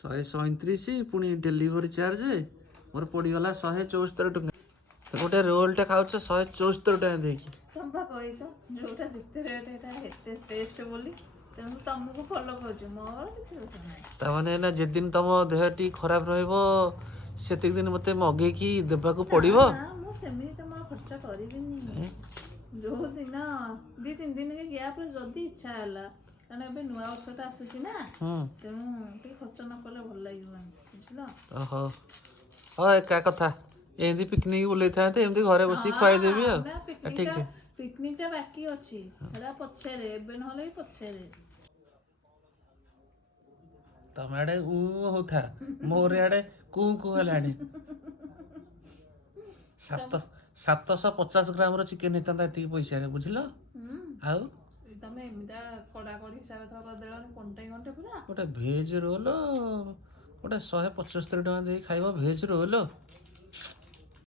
137 ପୁଣି delivery charge ମୋର ପଡ଼ିଗଲା 174 ଟଙ୍କା। ଗୋଟେ ରୋଲଟେ ଖାଉଛ 174 ଟଙ୍କା ଦେଇକି। ତମେ ବା କହିଛ ଯୋଉଟା ଯେତେ ରେଟ୍ ଏଟା ଏତେ ଟେଷ୍ଟ ବୋଲି, ତେଣୁ ତମକୁ ଫଲୋ କରୁଛୁ, ମୋର କିଛି ଦୋଷ ନାହିଁ। ତାମାନେ ନା ଯେଦିନ ତମ ଦେହ ଟିକେ ଖରାପ ରହିବ ସେତିକି ଦିନ ମତେ ମଗେଇକି ଦେବାକୁ ପଡ଼ିବ। ନା ମୁଁ ସେମିତି ତମର ଖର୍ଚ୍ଚ କରିବିନି। ଯୋଉ ଦିନ 2-3 ଦିନ ଗ୍ୟାପରେ ଯଦି ଇଚ୍ଛା ହେଲା, କାରଣ ଏବେ ନୂଆ ବର୍ଷଟା ଆସୁଛି ନା, ତେଣୁ ଟିକେ ଖର୍ଚ୍ଚ ନ କଲେ ଭଲ ଲାଗିବନି, ବୁଝିଲ? ଓହୋ, ହଁ ଏକା କଥା। ଏମିତି ପିକନିକ ବୁଲେଇଥାନ୍ତେ, ଏମିତି ଘରେ ବସିକି ଖୁଆଇଦେବି ଆଉ। ଠିକ ଠିକ। ପିକନିକଟା ବାକି ଅଛି, ସେଟା ପଛରେ, ଏବେ ନହେଲେ ବି ପଛରେ। ତମେ ଆଡେ ହଉଥା, ମୋର ଆଡେ କୁଁ କୁଁ ହେଲାଣି। 750 ଗ୍ରାମର ଚିକେନ ହେଇଥାନ୍ତା ଏତିକି ପଇସାରେ, ବୁଝିଲ? ଆଉ ତମେ ଏମିତିଆ କଡାକଡି ହିସାବ କରିଦେଲନି ଘଣ୍ଟେ ପୁରା। ଗୋଟେ ଭେଜ ରୋଲ, ଗୋଟେ 175 ଟଙ୍କା ଦେଇକି ଖାଇବ ଭେଜ ରୋଲ।